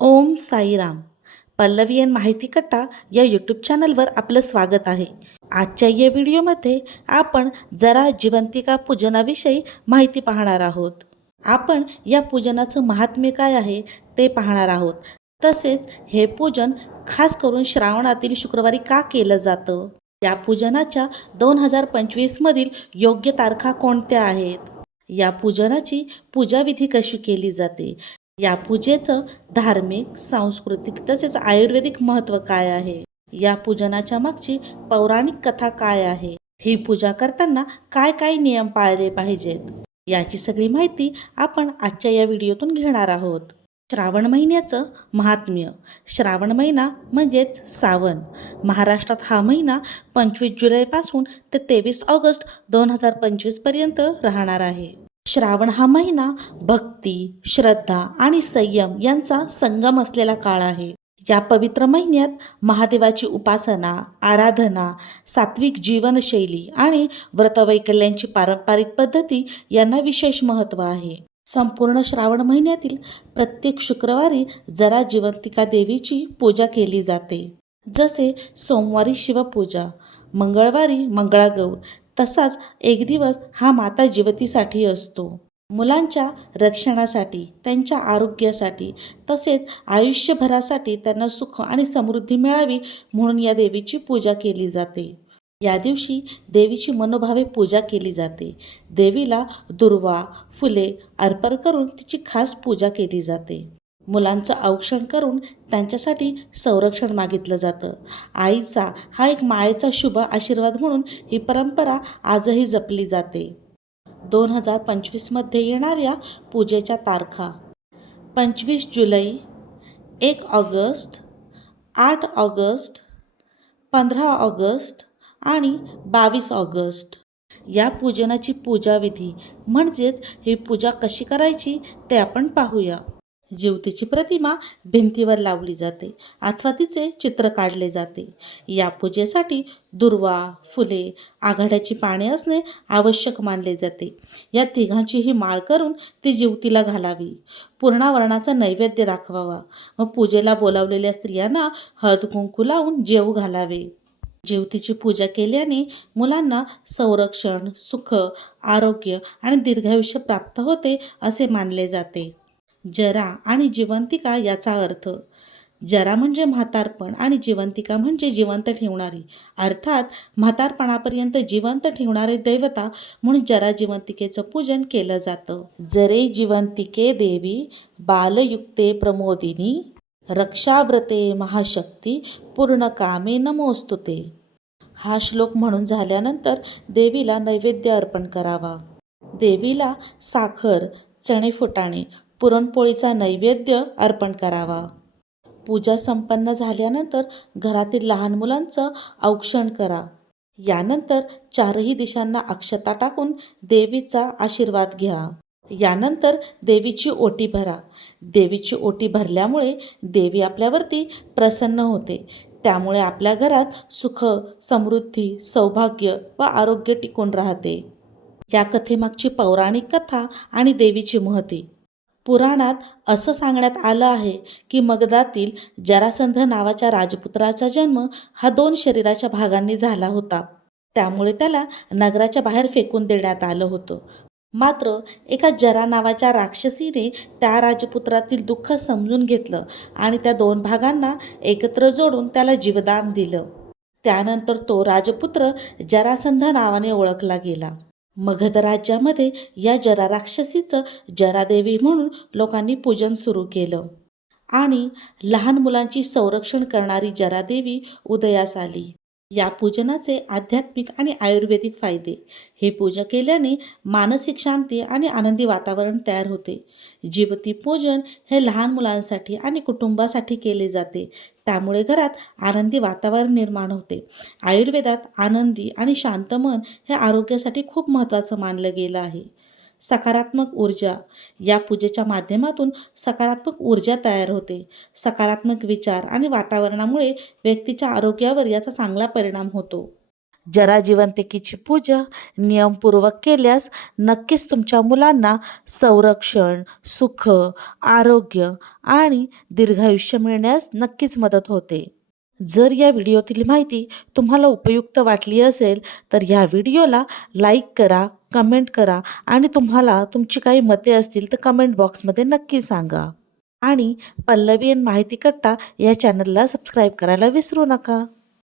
Om Sairam. Pallavi N माहिती कट्टा या यूट्यूब चॅनलवर आपलं स्वागत आहे. आजच्या या व्हिडिओमध्ये आपण जरा जिवंतिका पूजनाविषयी माहिती पाहणार आहोत. आपण या पूजनाचं महात्म्य काय आहे ते पाहणार आहोत. तसेच हे पूजन खास करून श्रावणातील शुक्रवारी का केलं जातं? या पूजनाच्या दोन हजार पंचवीसमधील योग्य तारखा कोणत्या आहेत? या पूजनाची पूजाविधी कशी केली जाते? या पूजेचं धार्मिक सांस्कृतिक तसेच आयुर्वेदिक महत्त्व काय आहे? या पूजनाच्या मागची पौराणिक कथा काय आहे? ही पूजा करताना काय काय नियम पाळले पाहिजेत? याची सगळी माहिती आपण आजच्या या व्हिडिओतून घेणार आहोत. श्रावण महिन्याचं महात्म्य. श्रावण महिना म्हणजेच सावन. महाराष्ट्रात हा महिना पंचवीस जुलैपासून ते तेवीस ऑगस्ट दोन हजार पंचवीसपर्यंत राहणार आहे. श्रावण हा महिना भक्ती श्रद्धा आणि संयम यांचा संगम असलेला काळ आहे. या पवित्र महिन्यात महादेवाची उपासना आराधना सात्विक जीवनशैली आणि व्रतवैकल्यांची पारंपरिक पद्धती यांना विशेष महत्त्व आहे. संपूर्ण श्रावण महिन्यातील प्रत्येक शुक्रवारी जरा जिवंतिका देवीची पूजा केली जाते. जसे सोमवारी शिवपूजा मंगळवारी मंगळागौर तसाच एक दिवस हा माता जिवतीसाठी असतो. मुलांच्या रक्षणासाठी त्यांच्या आरोग्यासाठी तसेच आयुष्यभरासाठी त्यांना सुख आणि समृद्धी मिळावी म्हणून या देवीची पूजा केली जाते. या दिवशी देवीची मनोभावे पूजा केली जाते. देवीला दुर्वा फुले अर्पण करून तिची खास पूजा केली जाते. मुलांचं औक्षण करून त्यांच्यासाठी संरक्षण मागितलं जातं. आईचा हा एक मायेचा शुभ आशीर्वाद म्हणून ही परंपरा आजही जपली जाते. दोन हजार पंचवीसमध्ये येणाऱ्या पूजेच्या तारखा. पंचवीस जुलै एक ऑगस्ट आठ ऑगस्ट पंधरा ऑगस्ट आणि बावीस ऑगस्ट. या पूजनाची पूजाविधी म्हणजेच ही पूजा कशी करायची ते आपण पाहूया. जीवतीची प्रतिमा भिंतीवर लावली जाते. अथवा तिचे चित्र काढले जाते. या पूजेसाठी दुर्वा फुले आघाड्याची पाने असणे आवश्यक मानले जाते. या तिघांची ही माळ करून ती जीवतीला घालावी. पूर्णावरणाचा नैवेद्य दाखवावा. व पूजेला बोलावलेल्या स्त्रियांना हळद कुंकू लावून जेव घालावे. जेवतीची पूजा केल्याने मुलांना संरक्षण सुख आरोग्य आणि दीर्घायुष्य प्राप्त होते असे मानले जाते. जरा आणि जिवंतिका याचा अर्थ जरा म्हणजे म्हातारपण आणि जिवंतिका म्हणजे जिवंत ठेवणारी. अर्थात म्हातारपणापर्यंत जिवंत ठेवणारे दैवता म्हणून जरा जिवंतिकेचं पूजन केलं जातं. जरे जिवंतिके देवी बालयुक्ते प्रमोदिनी रक्षाव्रते महाशक्ती पूर्ण कामे नमोस्तुते. हा श्लोक म्हणून झाल्यानंतर देवीला नैवेद्य अर्पण करावा. देवीला साखर चणे फुटाणे पुरणपोळीचा नैवेद्य अर्पण करावा. पूजा संपन्न झाल्यानंतर घरातील लहान मुलांचं औक्षण करा. यानंतर चारही दिशांना अक्षता टाकून देवीचा आशीर्वाद घ्या. यानंतर देवीची ओटी भरा. देवीची ओटी भरल्यामुळे देवी आपल्यावरती प्रसन्न होते. त्यामुळे आपल्या घरात सुख समृद्धी सौभाग्य व आरोग्य टिकून राहते. या कथेमागची पौराणिक कथा आणि देवीची महती. पुराणात असं सांगण्यात आलं आहे की मगधातील जरासंध नावाच्या राजपुत्राचा जन्म हा दोन शरीराच्या भागांनी झाला होता. त्यामुळे त्याला नगराच्या बाहेर फेकून देण्यात आलं होतं. मात्र एका जरा नावाच्या राक्षसीने त्या राजपुत्रातील दुःख समजून घेतलं आणि त्या दोन भागांना एकत्र जोडून त्याला जीवदान दिलं. त्यानंतर तो राजपुत्र जरासंध नावाने ओळखला गेला. मगध राज्यामध्ये या जरा राक्षसीचं जरादेवी म्हणून लोकांनी पूजन सुरू केलं. आणि लहान मुलांची संरक्षण करणारी जरादेवी उदयास आली. या पूजनाचे आध्यात्मिक आणि आयुर्वेदिक फायदे. हे पूजा केल्याने मानसिक शांती आणि आनंदी वातावरण तयार होते. जीवती पूजन हे लहान मुलांसाठी आणि कुटुंबासाठी केले जाते. त्यामुळे घरात आनंदी वातावरण निर्माण होते. आयुर्वेदात आनंदी आणि शांत मन हे आरोग्यासाठी खूप महत्त्वाचं मानलं गेलं आहे. सकारात्मक ऊर्जा. या पूजेच्या माध्यमातून सकारात्मक ऊर्जा तयार होते. सकारात्मक विचार आणि वातावरणामुळे व्यक्तीच्या आरोग्यावर याचा चांगला परिणाम होतो. जरा जिवंतिकेची पूजा नियमपूर्वक केल्यास नक्कीच तुमच्या मुलांना संरक्षण सुख आरोग्य आणि दीर्घायुष्य मिळण्यास नक्कीच मदत होते. जर या व्हिडिओतील माहिती तुम्हाला उपयुक्त वाटली असेल तर ह्या व्हिडिओला लाईक करा कमेंट करा आणि तुम्हाला तुमची काही मते असतील तर कमेंट बॉक्समध्ये नक्की सांगा. आणि पल्लवी एन माहिती कट्टा या चॅनलला सबस्क्राईब करायला विसरू नका.